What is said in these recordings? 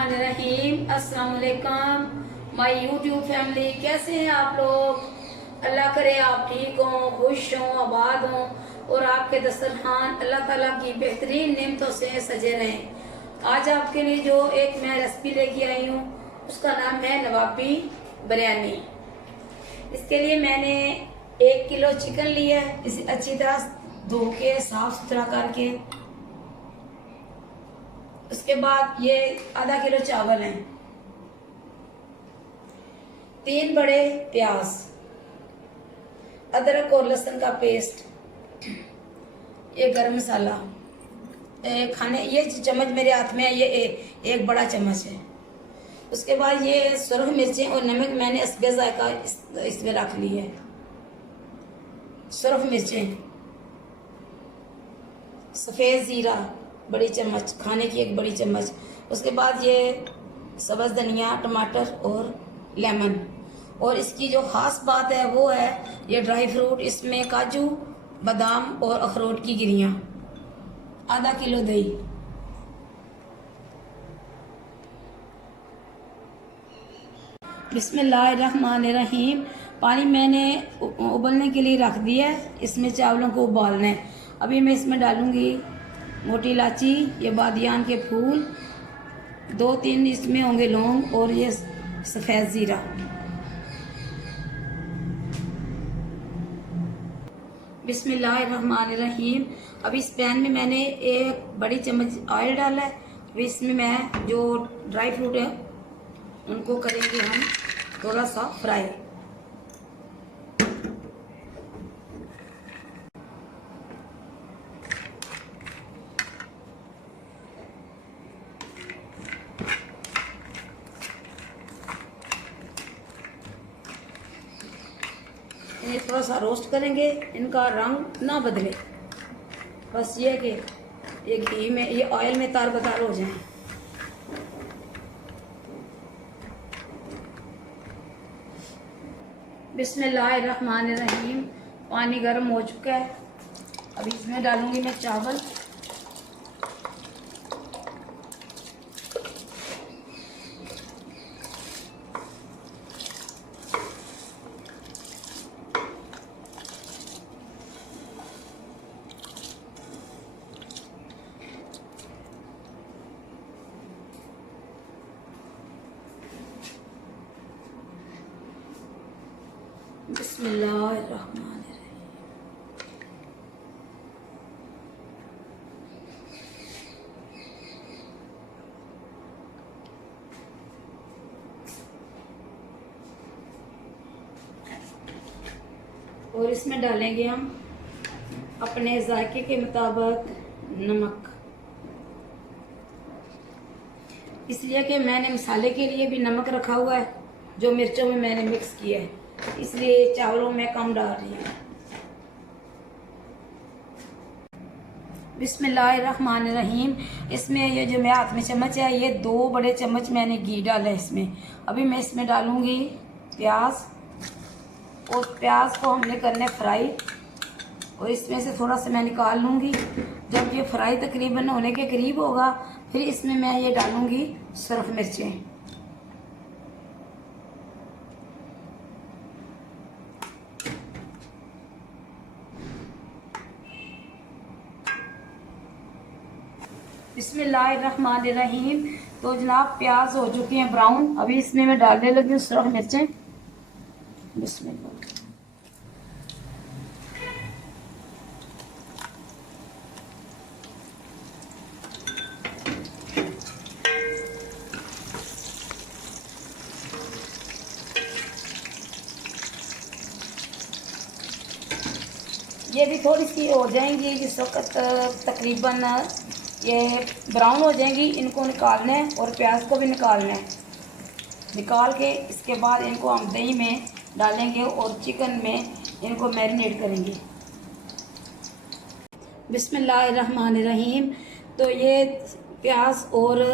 बिस्मिल्लाहिर्रहमानिर्रहीम। अस्सलाम वालेकुम माय यूट्यूब फैमिली, कैसे हैं आप लोग। अल्लाह करे आप ठीक हों, खुश हों, आबाद हों और आपके दस्तरखान अल्लाह ताला की बेहतरीन नेमतों से सजे रहें। आज आपके लिए जो एक मैं रेसिपी लेके आई हूँ उसका नाम है नवाबी बिरयानी। इसके लिए मैंने 1 किलो चिकन लिया है। इसे अच्छी तरह धो के साफ सुथरा करके, उसके बाद ये आधा किलो चावल हैं, 3 बड़े प्याज, अदरक और लहसुन का पेस्ट, ये गरम मसाला खाने, ये चम्मच मेरे हाथ में है, ये एक बड़ा चम्मच है। उसके बाद ये सुरख मिर्चें और नमक मैंने असबे जायका इसमें रख ली है। सुरख मिर्चें, सफ़ेद ज़ीरा बड़ी चम्मच, खाने की एक बड़ी चम्मच। उसके बाद ये सब्ज़ धनिया, टमाटर और लेमन। और इसकी जो ख़ास बात है वो है ये ड्राई फ्रूट, इसमें काजू, बादाम और अखरोट की गिरियाँ, आधा किलो दही। बिस्मिल्लाहिर्रहमानिर्रहीम। पानी मैंने उबलने के लिए रख दिया है, इसमें चावलों को उबालना है। अभी मैं इसमें डालूंगी मोटी इलायची, ये बादियान के फूल, 2-3 इसमें होंगे लौंग और ये सफ़ेद ज़ीरा। बिस्मिल्लाहिर्रहमानिर्रहीम। अब इस पैन में मैंने 1 बड़ी चम्मच ऑयल डाला है। अभी इसमें मैं जो ड्राई फ्रूट है उनको करेंगे हम थोड़ा सा फ्राई। इन्हें थोड़ा सा रोस्ट करेंगे, इनका रंग ना बदले, बस ये कि ये घी में, ये ऑयल में तार बतार हो जाए। बिस्मिल्लाहिर्रहमानिर्रहीम। पानी गर्म हो चुका है। अभी इसमें डालूंगी मैं चावल। बिस्मिल्लाहिर्रहमानिर्रहीम। और इसमें डालेंगे हम अपने जायके के मुताबिक नमक, इसलिए कि मैंने मसाले के लिए भी नमक रखा हुआ है जो मिर्चों में मैंने मिक्स किया है, इसलिए चावलों में कम डाल रही हूँ। बिस्मिल्लाहिर्रहमानिर्रहीम। इसमें ये जो मेरे हाथ में चम्मच है, ये 2 बड़े चम्मच मैंने घी डाला है इसमें। अभी मैं इसमें डालूंगी प्याज, और प्याज को हमने करना है फ्राई, और इसमें से थोड़ा सा मैं निकाल लूँगी। जब ये फ्राई तकरीबन होने के करीब होगा, फिर इसमें मैं ये डालूँगी सुरख मिर्चें। बिस्मिल्लाहिर्रहमानिर्रहीम। तो जनाब प्याज हो चुके हैं ब्राउन। अभी इसमें मैं डालने लगी हूँ सुरख मिर्चें। बिस्मिल्लाह। ये भी थोड़ी सी हो जाएंगी, जिस वक्त तकरीबन ये ब्राउन हो जाएंगी, इनको निकालना है और प्याज को भी निकालना है। निकाल के इसके बाद इनको हम दही में डालेंगे और चिकन में इनको मैरिनेट करेंगे। बिस्मिल्लाहिर्रहमानिर्रहीम। तो ये प्याज और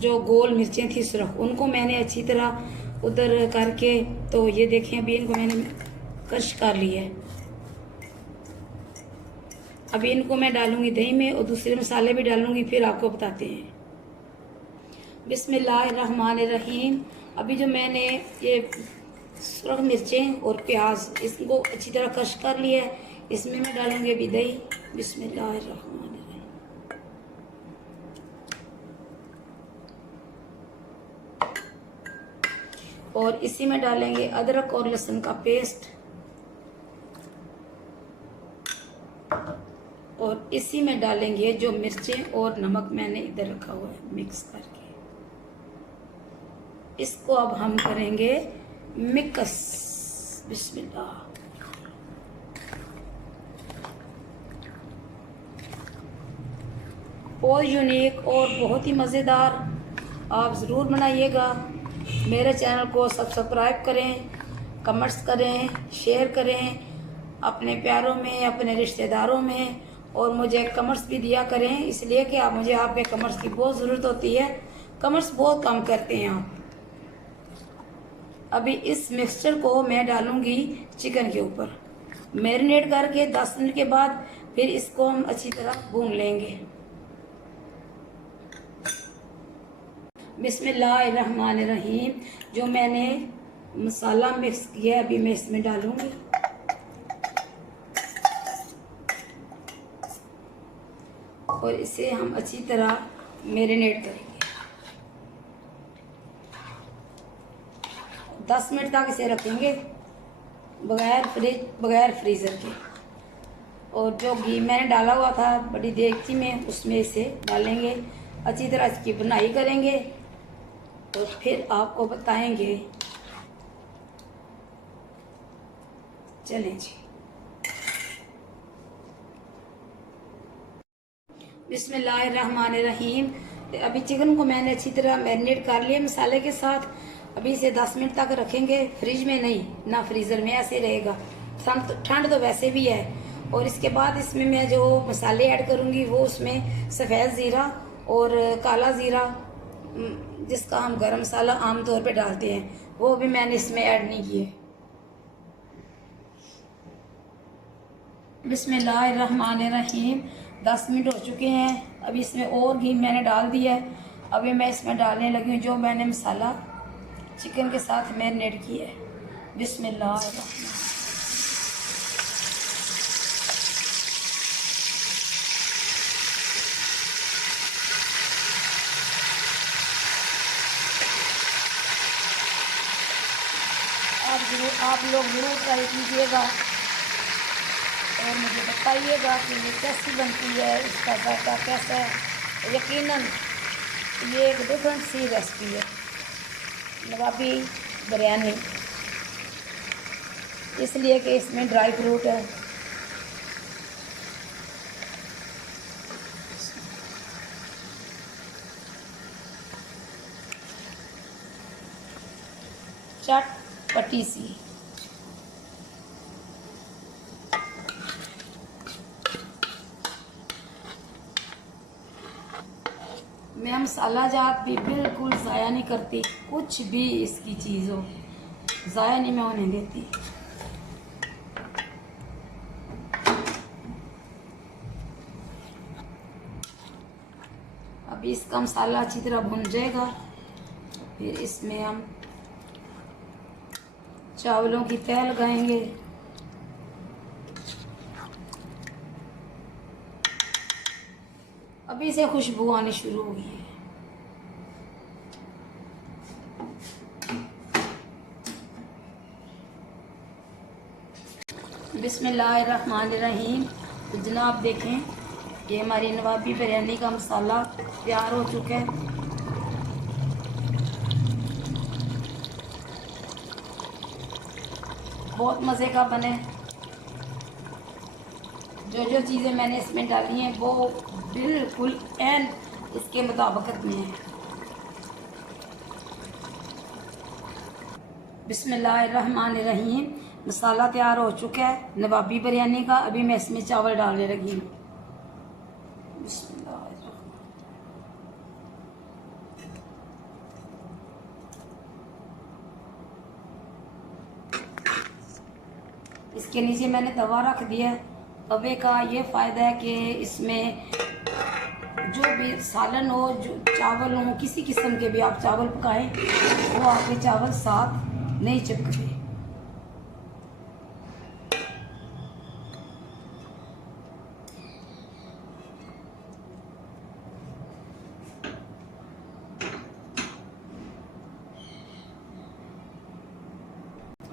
जो गोल मिर्चें थी सुरख, उनको मैंने अच्छी तरह उधर करके, तो ये देखें अभी इनको मैंने क्रश कर लिया है। अभी इनको मैं डालूंगी दही में और दूसरे मसाले भी डालूंगी, फिर आपको बताते हैं। बिस्मिल्लाहिर्रहमानिर्रहीम। अभी जो मैंने ये सुरख मिर्चें और प्याज इसको अच्छी तरह कश कर लिया है, इसमें मैं डालूंगी अभी दही। बिस्मिल्लाहिर्रहमानिर्रहीम। और इसी में डालेंगे अदरक और लहसुन का पेस्ट, और इसी में डालेंगे जो मिर्चें और नमक मैंने इधर रखा हुआ है मिक्स करके। इसको अब हम करेंगे मिक्स। बिस्मिल्लाह। बहुत यूनिक और बहुत ही मज़ेदार, आप ज़रूर बनाइएगा। मेरे चैनल को सब्सक्राइब करें, कमेंट्स करें, शेयर करें अपने प्यारों में, अपने रिश्तेदारों में, और मुझे कमेंट्स भी दिया करें, इसलिए कि आप मुझे आपके कमेंट्स की बहुत ज़रूरत होती है। कमेंट्स बहुत कम करते हैं आप। अभी इस मिक्सचर को मैं डालूंगी चिकन के ऊपर, मैरिनेट करके 10 मिनट के बाद फिर इसको हम अच्छी तरह भून लेंगे। बिस्मिल्लाहिर्रहमानिर्रहीम। जो मैंने मसाला मिक्स किया है अभी मैं इसमें डालूंगी। और इसे हम अच्छी तरह मैरिनेट करेंगे 10 मिनट तक इसे रखेंगे बगैर फ्रीज़र के। और जो घी मैंने डाला हुआ था बड़ी देगची में, उसमें इसे डालेंगे, अच्छी तरह इसकी बुनाई करेंगे और फिर आपको बताएंगे। चलें जी। बिस्मिल्लाहिर्रहमानिर्रहीम। अभी चिकन को मैंने अच्छी तरह मैरिनेट कर लिया मसाले के साथ। अभी इसे 10 मिनट तक रखेंगे, फ्रिज में नहीं ना फ्रीज़र में, ऐसे रहेगा। ठंड तो वैसे भी है। और इसके बाद इसमें मैं जो मसाले ऐड करूँगी वो उसमें सफ़ेद ज़ीरा और काला ज़ीरा, जिसका हम गरम मसाला आम तौर पे डालते हैं, वो भी मैंने इसमें ऐड नहीं किए। बिस्मिल्लाहिर्रहमानिर्रहीम। 10 मिनट हो चुके हैं। अभी इसमें और घी मैंने डाल दिया है। अभी मैं इसमें डालने लगी हूँ जो मैंने मसाला चिकन के साथ मैरिनेट किया है। बिस्मिल्लाहिर्रहमानिर्रहीम। आप लोग ज़रूर ट्राई कीजिएगा और मुझे बताइएगा कि ये कैसी बनती है, इसका जायका कैसा है। यकीनन ये एक डिफरेंट सी रेसिपी है, नवाबी बिरयानी, इसलिए कि इसमें ड्राई फ्रूट है। चटपटी सी। मैं मसाला जात भी बिल्कुल ज़ाया नहीं करती, कुछ भी इसकी चीज़ हो ज़ाया नहीं मैं होने देती। अभी इसका मसाला अच्छी तरह भुन जाएगा, फिर इसमें हम चावलों की तह लगाएंगे। अभी से खुशबू आनी शुरू हो गई है। बिस्मिल्लाहिर्रहमानिर्रहीम। तो जनाब देखें, ये हमारी नवाबी बिरयानी का मसाला तैयार हो चुका है। बहुत मज़े का बने। जो जो चीज़ें मैंने इसमें डाली हैं वो बिल्कुल एन इसके मुताबिकत में है। बिस्मिल्लाहिर्रहमानिर्रहीम। मसाला तैयार हो चुका है नवाबी बिरयानी का। अभी मैं इसमें चावल डालने लगी हूँ। इसके नीचे मैंने तवा रख दिया। तवे का ये फ़ायदा है कि इसमें जो भी सालन हो, जो चावल हो, किसी किस्म के भी आप चावल पकाएं वो आपके चावल साथ नहीं चिपकते।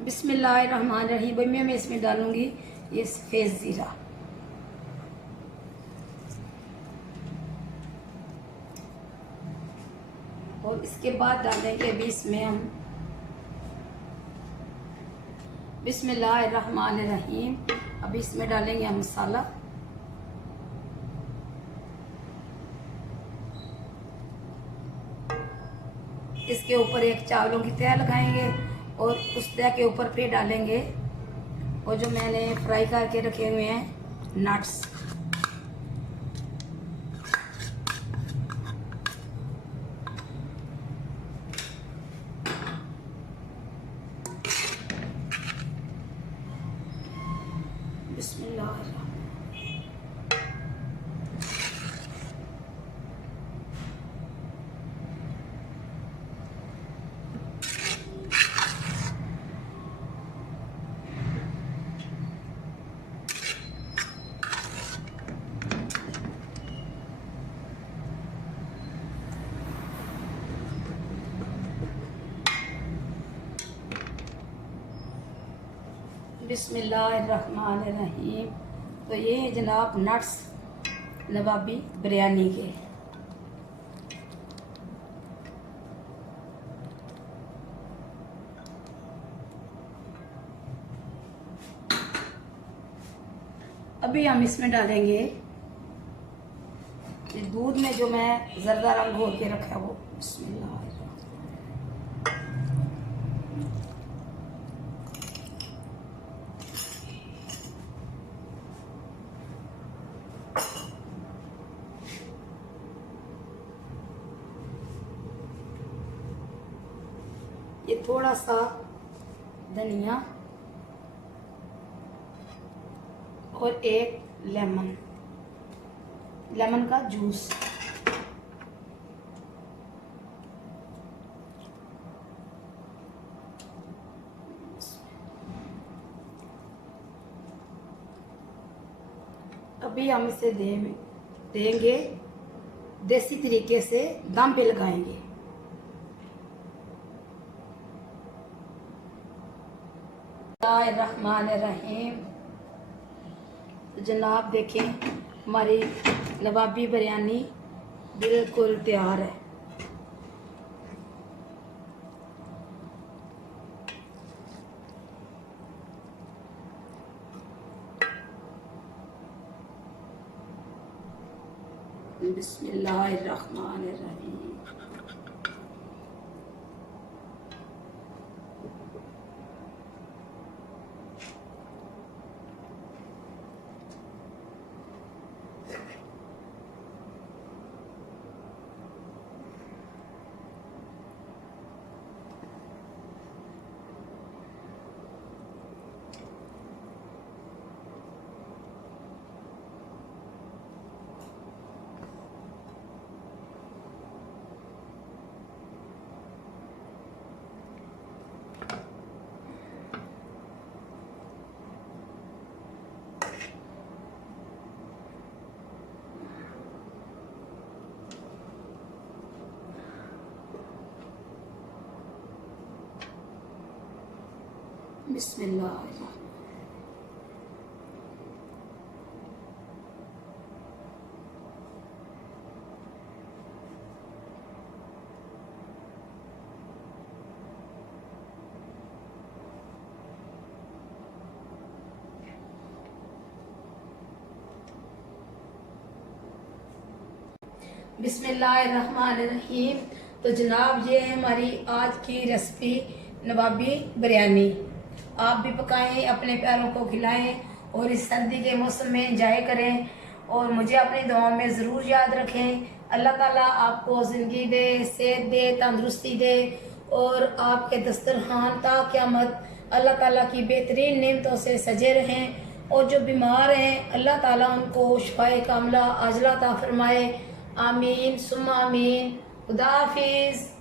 बिस्मिल्लाहिर्रहमानिर्रहीम। मैं इसमें डालूंगी ये सफ़ेद ज़ीरा, और इसके बाद डालेंगे अभी इसमें हम बिस्मिल्लाहिर्रहमानिर्रहीम। अभी इसमें डालेंगे हम मसाला। इसके ऊपर एक चावलों की तह लगाएंगे और उस तह के ऊपर फिर डालेंगे और जो मैंने फ्राई करके रखे हुए हैं नट्स। बिस्मिल्लाह। बिस्मिल्लाहिर्रहमानिर्रहीम। तो ये है जनाब नट्स नवाबी बिरयानी के। अभी हम इसमें डालेंगे दूध में जो मैं जर्दा रंग घोल के रखा है वो। बिस्मिल्लाह। ये थोड़ा सा धनिया और एक लेमन का जूस। अभी हम इसे देंगे देसी तरीके से दम पे लगाएंगे। बिस्मिल्लाहिर्रहमानिर्रहीम। जनाब देखें हमारी नवाबी बिरयानी बिल्कुल तैयार है। बिस्मिल्लाहिर्रहमानिर्रहीम। बिस्मिल्लाह। बिस्मिल्लाहिर्रहमानिर्रहीम। तो जनाब ये है हमारी आज की रेसिपी नवाबी बिरयानी। आप भी पकाएं, अपने प्यारों को खिलाएं और इस सर्दी के मौसम में एंजॉय करें और मुझे अपनी दुआओं में ज़रूर याद रखें। अल्लाह ताला आपको ज़िंदगी दे, सेहत दे, तंदुरुस्ती दे और आपके दस्तरखान ता क़यामत अल्लाह ताला की बेहतरीन नेमतों से सजे रहें। और जो बीमार हैं अल्लाह ताला उनको शिफाए कामिला आजला अता फरमाए। आमीन सुम्मा आमीन। खुदा हाफिज।